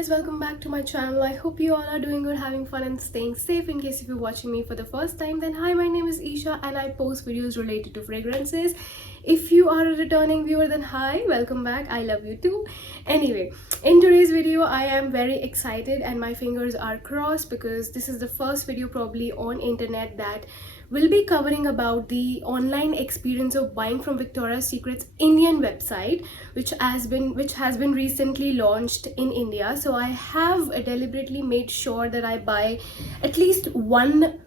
guys, welcome back to my channel. I hope you all are doing good, having fun and staying safe. In case if you're watching me for the first time, then hi, my name is Isha and I post videos related to fragrances. If you are a returning viewer, then hi, welcome back. I love you too. Anyway, in today's video I am very excited and my fingers are crossed because this is the first video probably on internet that will be covering about the online experience of buying from Victoria's Secret's Indian website, which has been recently launched in India. So I have deliberately made sure that I buy at least one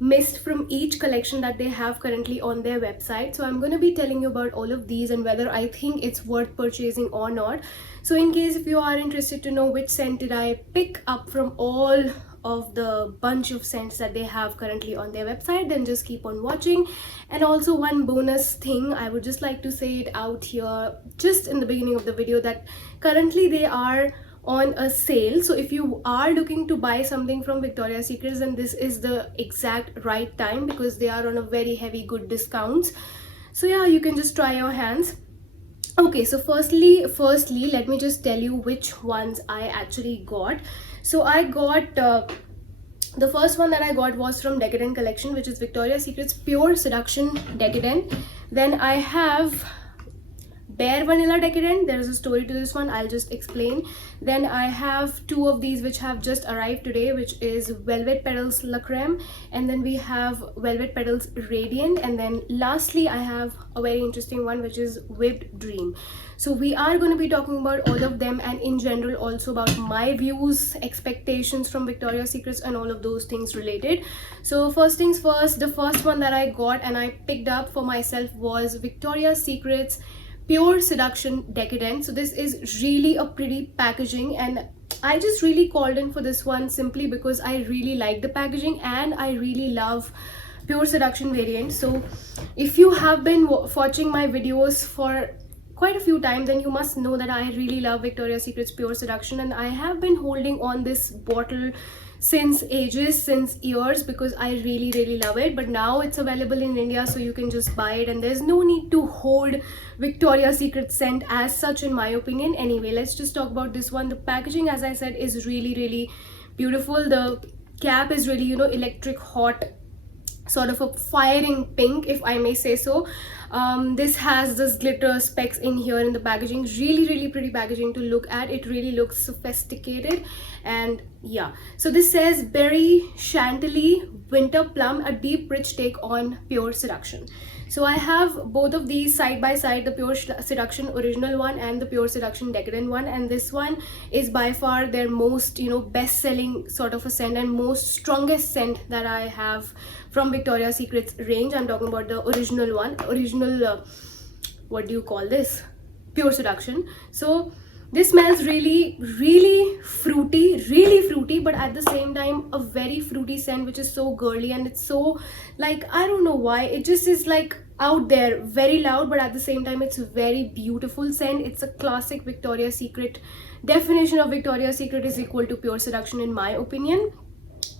mist from each collection that they have currently on their website. So I'm going to be telling you about all of these and whether I think it's worth purchasing or not. So in case if you are interested to know which scent did I pick up from all of the bunch of scents that they have currently on their website, then just keep on watching. And also one bonus thing, I would just like to say it out here just in the beginning of the video, that currently they are on a sale. So if you are looking to buy something from Victoria's Secret, then this is the exact right time because they are on a very heavy good discounts. So yeah, you can just try your hands. Okay, so firstly let me just tell you which ones I actually got. So I got the first one that I got was from Decadent collection, which is Victoria's Secret's Pure Seduction Decadent. Then I have Bare Vanilla Decadent. There is a story to this one, I'll just explain. Then I have two of these which have just arrived today, which is Velvet Petals La Creme, and then we have Velvet Petals Radiant, and then lastly I have a very interesting one which is Whipped Dream. So we are going to be talking about all of them and in general also about my views, expectations from Victoria's Secrets and all of those things related. So first things first, the first one that I got and I picked up for myself was Victoria's Secret's Pure Seduction Decadent. So this is really a pretty packaging and I just really called in for this one simply because I really like the packaging and I really love Pure Seduction variant. So if you have been watching my videos for quite a few times, then you must know that I really love Victoria's Secret's Pure Seduction and I have been holding on this bottle since ages, since years, because I really love it. But now it's available in India, so you can just buy it and there's no need to hold Victoria's Secret scent as such, in my opinion. Anyway, let's just talk about this one. The packaging, as I said, is really beautiful. The cap is really, electric hot, sort of a firing pink, if I may say so. This has this glitter specks in here in the packaging. Really pretty packaging to look at. It really looks sophisticated. And yeah, so this says Berry Chantilly Winter Plum, a deep rich take on Pure Seduction. So I have both of these side by side, the Pure Seduction original one and the Pure Seduction Decadent one, and this one is by far their most best selling sort of a scent and most strongest scent that I have from Victoria's Secret's range. I'm talking about the original one, what do you call this, Pure Seduction. So this smells really fruity, but at the same time a very fruity scent which is so girly, and it's so, like, I don't know why, it just is like out there, very loud, but at the same time it's a very beautiful scent. It's a classic Victoria's Secret. Definition of Victoria's Secret is equal to Pure Seduction, in my opinion.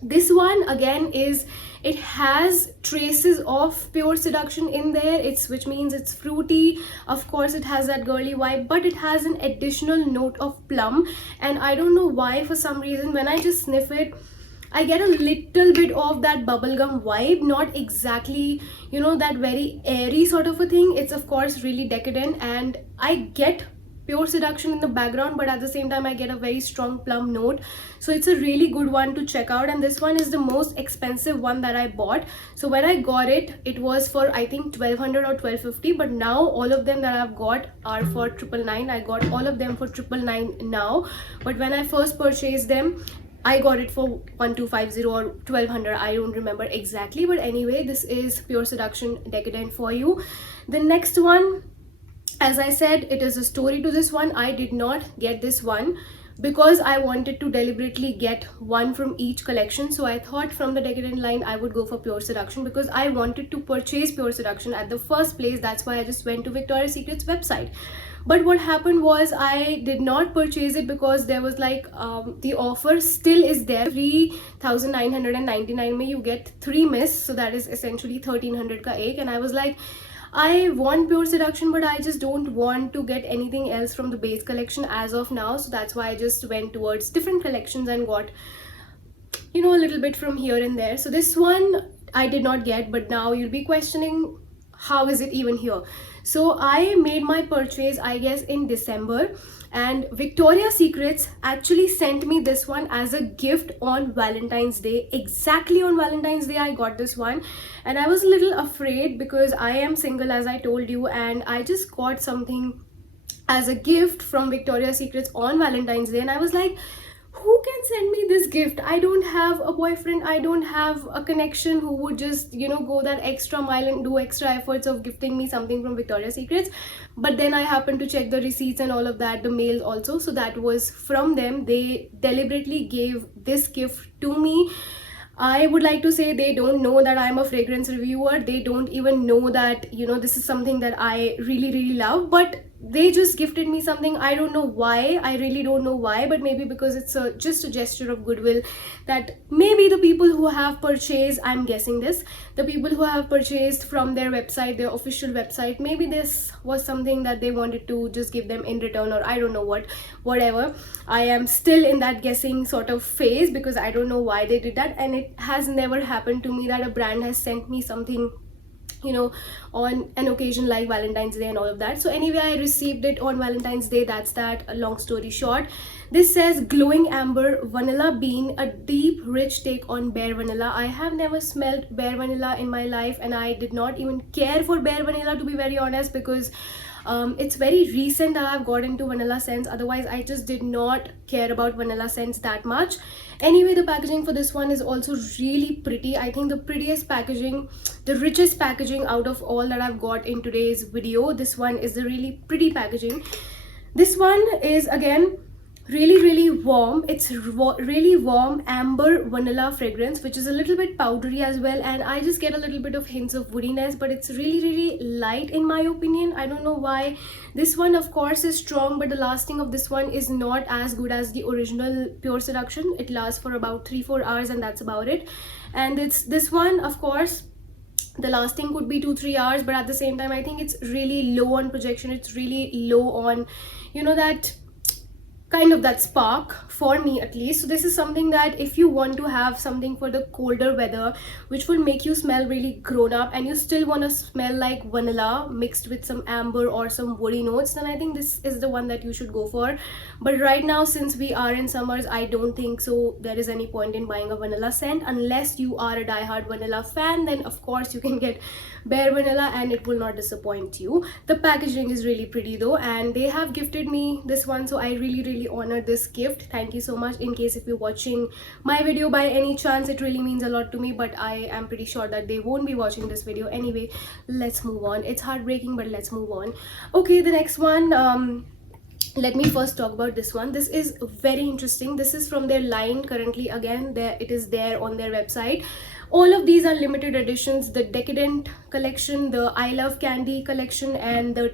This one again it has traces of Pure Seduction in there, which means it's fruity. Of course it has that girly vibe, but it has an additional note of plum, and I don't know why, for some reason when I just sniff it I get a little bit of that bubblegum vibe. Not exactly, that very airy sort of a thing. It's of course really decadent and I get Pure Seduction in the background, but at the same time I get a very strong plum note. So it's a really good one to check out, and this one is the most expensive one that I bought. So when I got it, it was for I think 1200 or 1250, but now all of them that I've got are for 999. I got all of them for 999 now, but when I first purchased them I got it for 1250 or 1200, I don't remember exactly. But anyway, this is Pure Seduction Decadent for you. The next one, as I said, it is a story to this one. I did not get this one because I wanted to deliberately get one from each collection. So I thought from the Decadent line I would go for Pure Seduction because I wanted to purchase Pure Seduction at the first place. That's why I just went to Victoria's Secret's website. But what happened was I did not purchase it because there was like the offer still is there. 3999 mein you get 3 mists, so that is essentially 1300 ka ek, and I was like, I want pure seduction, but I just don't want to get anything else from the base collection as of now. So that's why I just went towards different collections and got, you know, a little bit from here and there. So this one I did not get, but now you'll be questioning how is it even here. So I made my purchase, I guess, in December, and Victoria's Secrets actually sent me this one as a gift on Valentine's Day. Exactly on Valentine's Day I got this one, and I was a little afraid because I am single, as I told you, and I just got something as a gift from Victoria's Secrets on Valentine's Day, and I was like, who can send me this gift? I don't have a boyfriend, I don't have a connection who would just, you know, go that extra mile and do extra efforts of gifting me something from Victoria's Secrets. But then I happened to check the receipts and all of that, the mail also, so that was from them. They deliberately gave this gift to me. I would like to say they don't know that I'm a fragrance reviewer. They don't even know that, you know, this is something that I really, really love. But they just gifted me something. I don't know why. I really don't know why. But maybe because it's just a gesture of goodwill, that maybe the people who have purchased, I'm guessing this, the people who have purchased from their website, their official website, maybe this was something that they wanted to just give them in return, or I don't know what, whatever. I am still in that guessing sort of phase because I don't know why they did that, and it has never happened to me that a brand has sent me something, you know, on an occasion like Valentine's Day and all of that. So anyway, I received it on Valentine's Day. That's that. A long story short, this says glowing amber vanilla bean, a deep rich take on bare vanilla. I have never smelled bare vanilla in my life, and I did not even care for bare vanilla, to be very honest, because it's very recent that I've got into vanilla scents. Otherwise I just did not care about vanilla scents that much. Anyway, the packaging for this one is also really pretty. I think the prettiest packaging, the richest packaging out of all that I've got in today's video, this one is the really pretty packaging. This one is again really warm. It's really warm amber vanilla fragrance, which is a little bit powdery as well, and I just get a little bit of hints of woodiness, but it's really light in my opinion. I don't know why. This one of course is strong, but the lasting of this one is not as good as the original Pure Seduction. It lasts for about 3-4 hours, and that's about it. And it's this one, of course, the lasting could be 2-3 hours, but at the same time I think it's really low on projection. It's really low on, you know, that kind of that spark, for me at least. So this is something that if you want to have something for the colder weather which will make you smell really grown up, and you still want to smell like vanilla mixed with some amber or some woody notes, then I think this is the one that you should go for. But right now, since we are in summers, I don't think so there is any point in buying a vanilla scent unless you are a die-hard vanilla fan. Then of course you can get bare vanilla and it will not disappoint you. The packaging is really pretty though, and they have gifted me this one, so I really honor this gift. Thank you so much. In case if you're watching my video by any chance, it really means a lot to me, but I am pretty sure that they won't be watching this video anyway. Let's move on. It's heartbreaking, but let's move on. Okay, the next one, let me first talk about this one. This is very interesting. This is from their line currently. Again, there it is there on their website. All of these are limited editions: the Decadent collection, the I Love Candy collection, and the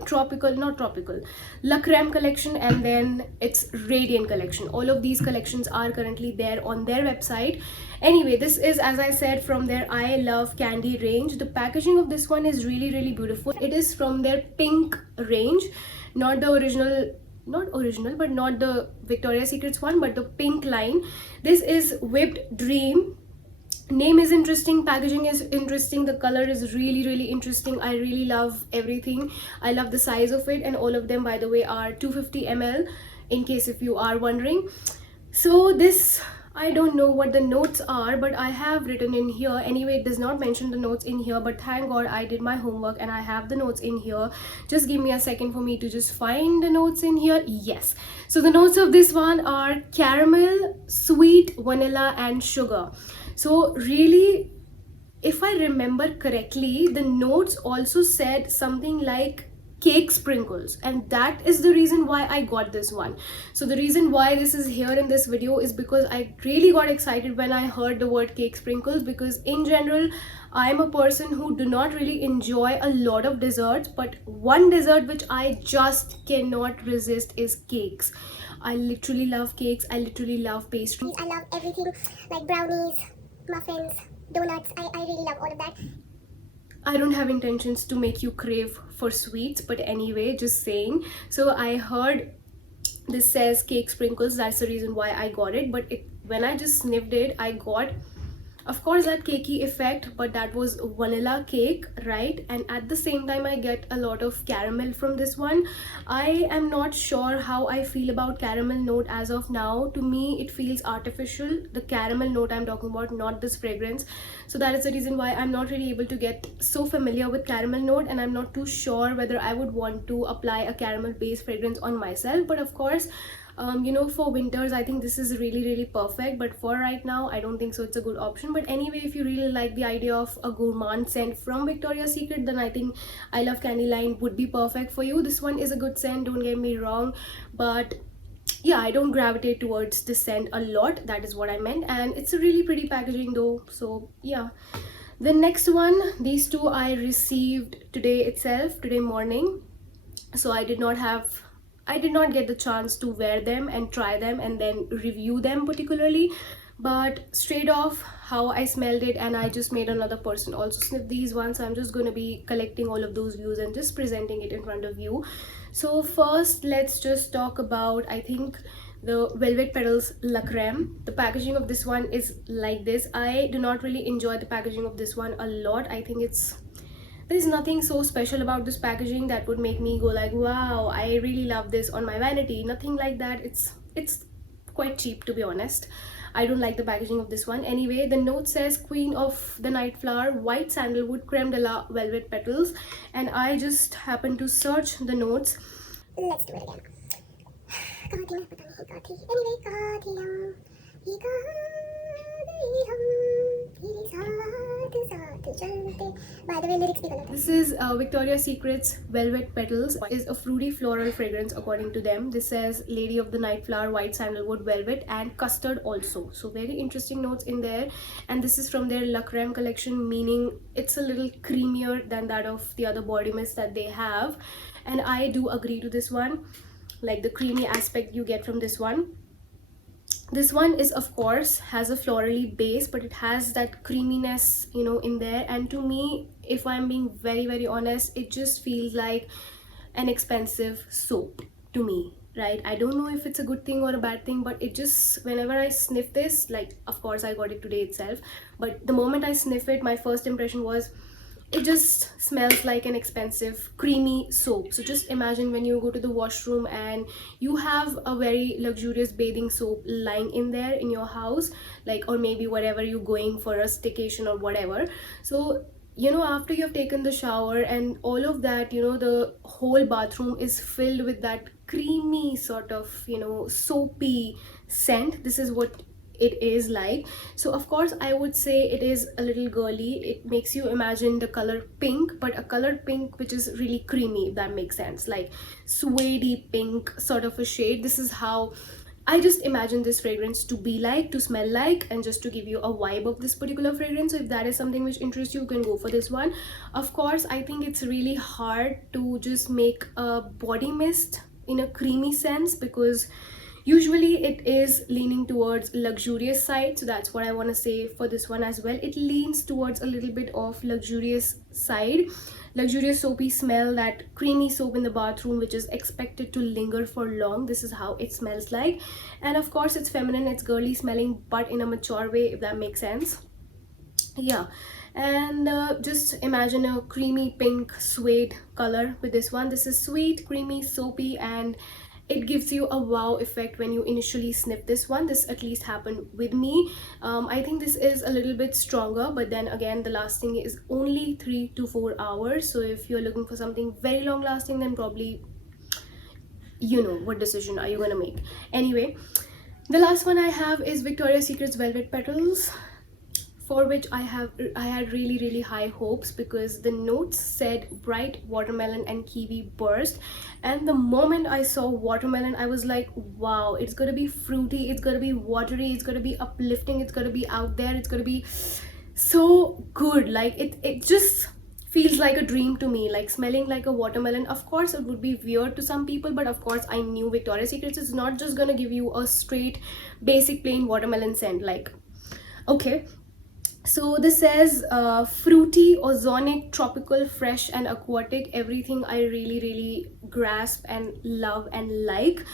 La Creme collection, and then it's Radiant collection. All of these collections are currently there on their website. Anyway, this is, as I said, from their I Love Candy range. The packaging of this one is really beautiful. It is from their pink range, not the original, but not the Victoria's Secrets one, but the pink line. This is Whipped Dream. Name is interesting, packaging is interesting, the color is really interesting. I really love everything. I love the size of it, and all of them, by the way, are 250 ml, in case if you are wondering. So this, I don't know what the notes are, but I have written in here. Anyway, it does not mention the notes in here, but thank God I did my homework and I have the notes in here. Just give me a second for me to just find the notes in here. Yes, so the notes of this one are caramel, sweet, vanilla, and sugar. So really, if I remember correctly, the notes also said something like cake sprinkles, and that is the reason why I got this one. So the reason why this is here in this video is because I really got excited when I heard the word cake sprinkles, because in general I am a person who do not really enjoy a lot of desserts, but one dessert which I just cannot resist is cakes. I literally love cakes. I literally love pastries. I love everything like brownies, muffins, donuts. I really love all of that. I don't have intentions to make you crave for sweets, but anyway, just saying. So I heard this says cake sprinkles, that's the reason why I got it. But when I just sniffed it, I got, of course, that cakey effect, but that was vanilla cake, right? And at the same time I get a lot of caramel from this one. I am not sure how I feel about caramel note as of now. To me it feels artificial, the caramel note I'm talking about, not this fragrance. So that is the reason why I'm not really able to get so familiar with caramel note, and I'm not too sure whether I would want to apply a caramel based fragrance on myself. But of course, you know, for winters I think this is really perfect, but for right now I don't think so it's a good option. But anyway, if you really like the idea of a gourmand scent from Victoria's Secret, then I think I Love Candy line would be perfect for you. This one is a good scent, don't get me wrong, but yeah, I don't gravitate towards this scent a lot, that is what I meant. And it's a really pretty packaging though, so yeah. The next one, these two I received today itself, today morning. So I did not get the chance to wear them and try them and then review them particularly, but straight off how I smelled it, and I just made another person also sniff these ones, so I'm just going to be collecting all of those views and just presenting it in front of you. So first let's just talk about, I think, the Velvet Petals La Creme. The packaging of this one is like this. I do not really enjoy the packaging of this one a lot. I think there's nothing so special about this packaging that would make me go like, wow, I really love this on my vanity. Nothing like that. It's quite cheap, to be honest. I don't like the packaging of this one. Anyway, the note says Queen of the Night Flower, White Sandalwood, Creme de la Velvet Petals, and I just happened to search the notes. Let's do it again. By the way, lyrics भी गलत है. This is Victoria's Secret's Velvet Petals. Is a fruity floral fragrance according to them. This says Lady of the Night Flower, White Sandalwood, Velvet, and Custard also. So very interesting notes in there. And this is from their La Creme collection, meaning it's a little creamier than that of the other body mist that they have. And I do agree to this one, like the creamy aspect you get from this one. This one is, of course, has a florally base, but it has that creaminess, you know, in there. And to me, if I'm being very honest, it just feels like an expensive soap to me, right? I don't know if it's a good thing or a bad thing, but it just, whenever I sniff this, like, of course I got it today itself, but the moment I sniff it, my first impression was it just smells like an expensive creamy soap. So just imagine when you go to the washroom and you have a very luxurious bathing soap lying in there in your house, like, or maybe whatever you're going for a staycation or whatever. So, you know, after you've taken the shower and all of that, you know, the whole bathroom is filled with that creamy sort of, you know, soapy scent. This is what it is like. So of course I would say it is a little girly. It makes you imagine the color pink, but a color pink which is really creamy, if that makes sense, like suede pink sort of a shade. This is how I just imagine this fragrance to be like, to smell like, and just to give you a vibe of this particular fragrance. So if that is something which interests you, you can go for this one. Of course, I think it's really hard to just make a body mist in a creamy sense, because usually it is leaning towards luxurious side. So that's what I want to say for this one as well. It leans towards a little bit of luxurious side, luxurious soapy smell, that creamy soap in the bathroom which is expected to linger for long. This is how it smells like. And of course it's feminine, it's girly smelling, but in a mature way, if that makes sense. Yeah. And just imagine a creamy pink suede color with this one. This is sweet, creamy, soapy, and it gives you a wow effect when you initially sniff this one. This at least happened with me. I think this is a little bit stronger, but then again the lasting is only 3 to 4 hours. So if you're looking for something very long lasting, then probably, you know, what decision are you gonna make? Anyway, the last one I have is Victoria's Secret's Velvet Petals, for which I had really high hopes, because the notes said bright watermelon and kiwi burst, and the moment I saw watermelon I was like, wow, it's gonna be fruity, it's gonna be watery, it's gonna be uplifting, it's gonna be out there, it's gonna be so good. Like it just feels like a dream to me, like smelling like a watermelon. Of course it would be weird to some people, but of course I knew Victoria's Secret is not just gonna give you a straight basic plain watermelon scent, like, okay. So this says fruity, ozonic, tropical, fresh and aquatic. Everything I really grasp and love and like.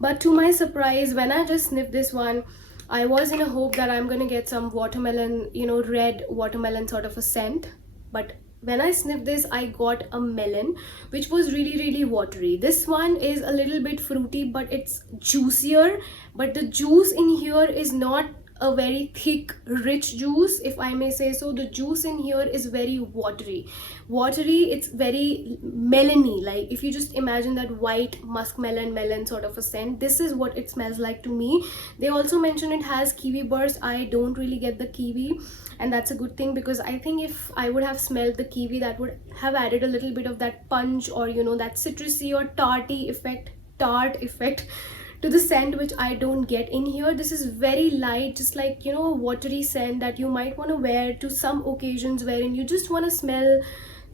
But to my surprise, when I just sniffed this one, I was in a hope that I'm gonna get some watermelon, you know, red watermelon sort of a scent. But when I sniffed this, I got a melon, which was really watery. This one is a little bit fruity, but it's juicier. But the juice in here is not a very thick rich juice, if I may say so. The juice in here is very watery. It's very melony, like if you just imagine that white muskmelon melon sort of a scent, this is what it smells like to me. They also mention it has kiwi burst. I don't really get the kiwi, and that's a good thing, because I think if I would have smelled the kiwi, that would have added a little bit of that punch, or you know, that citrusy or tart effect to the scent, which I don't get in here. This is very light, just like, you know, a watery scent that you might want to wear to some occasions wherein you just want to smell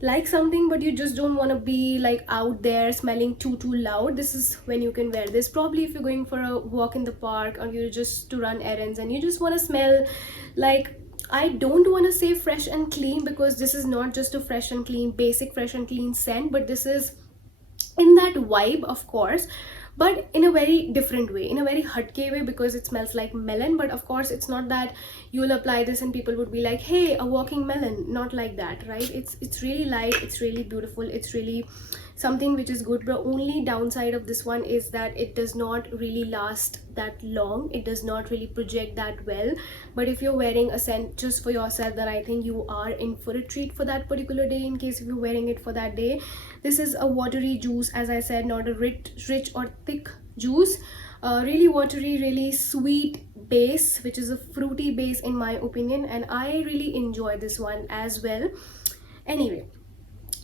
like something, but you just don't want to be like out there smelling too loud. This is when you can wear this, probably if you're going for a walk in the park, or you just to run errands and you just want to smell like, I don't want to say fresh and clean, because this is not just a fresh and clean, basic fresh and clean scent, but this is in that vibe, of course, but in a very different way, in a very hatke way, because it smells like melon. But of course, it's not that you'll apply this and people would be like, hey, a walking melon. Not like that, right? It's really light, it's really beautiful, it's really something which is good. The only downside of this one is that it does not really last that long, it does not really project that well. But if you're wearing a scent just for yourself, then I think you are in for a treat for that particular day, in case if you're wearing it for that day. This is a watery juice, as I said, not a rich or thick juice. Really watery, really sweet base, which is a fruity base in my opinion, and I really enjoy this one as well. Anyway,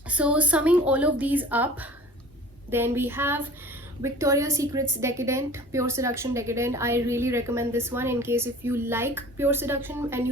so summing all of these up, then we have Victoria's Secret's Decadent, Pure Seduction Decadent. I really recommend this one in case if you like Pure Seduction and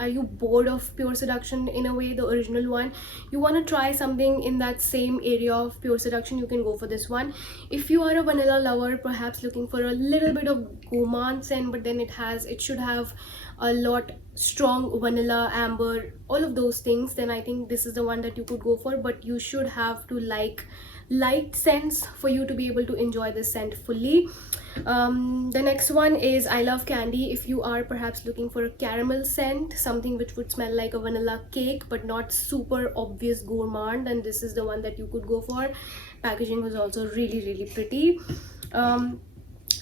are you bored of Pure Seduction in a way, the original one, you want to try something in that same area of Pure Seduction, you can go for this one. If you are a vanilla lover, perhaps looking for a little bit of gourmand scent, but then it should have a lot strong vanilla, amber, all of those things, then I think this is the one that you could go for. But you should have to like light scents for you to be able to enjoy this scent fully. The next one is I Love Candy. If you are perhaps looking for a caramel scent, something which would smell like a vanilla cake but not super obvious gourmand, then this is the one that you could go for. Packaging was also really pretty.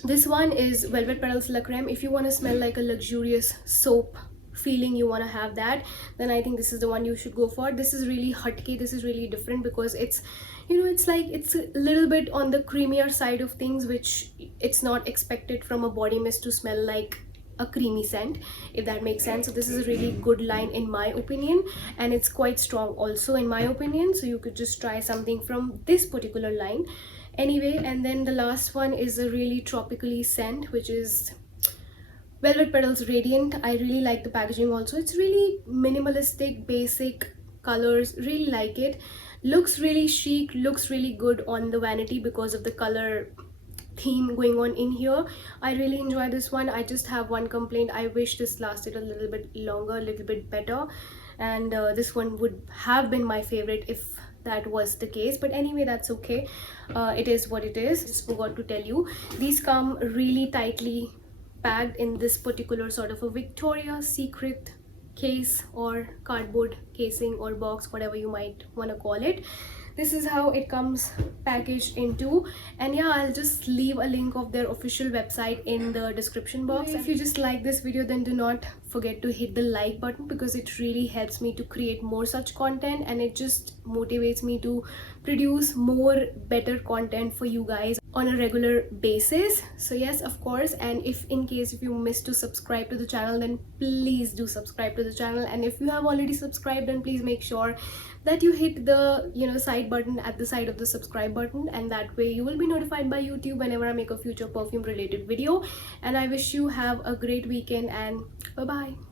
This one is Velvet Petals La Creme. If you want to smell like a luxurious soap feeling, you want to have that, then I think this is the one you should go for. This is really hatke, this is really different, because it's, you know, it's like it's a little bit on the creamier side of things, which it's not expected from a body mist to smell like a creamy scent, if that makes sense. So this is a really good line in my opinion, and it's quite strong also in my opinion, so you could just try something from this particular line. Anyway, and then the last one is a really tropically scent, which is Velvet Petals Radiant. I really like the packaging also. It's really minimalistic, basic colors, really like it. Looks really chic, looks really good on the vanity because of the color theme going on in here. I really enjoy this one. I just have one complaint. I wish this lasted a little bit longer, a little bit better, and this one would have been my favorite if that was the case. But anyway, that's okay. It is what it is. Just forgot to tell you, these come really tightly packed in this particular sort of a Victoria's Secret case or cardboard casing or box, whatever you might want to call it. This is how it comes packaged into, and yeah, I'll just leave a link of their official website in the description box. If you just like this video, then do not forget to hit the like button, because it really helps me to create more such content, and it just motivates me to produce more better content for you guys on a regular basis. So yes, of course, and if in case if you missed to subscribe to the channel, then please do subscribe to the channel, and if you have already subscribed, then please make sure that you hit the, you know, side button at the side of the subscribe button, and that way you will be notified by YouTube whenever I make a future perfume related video. And I wish you have a great weekend, and bye bye.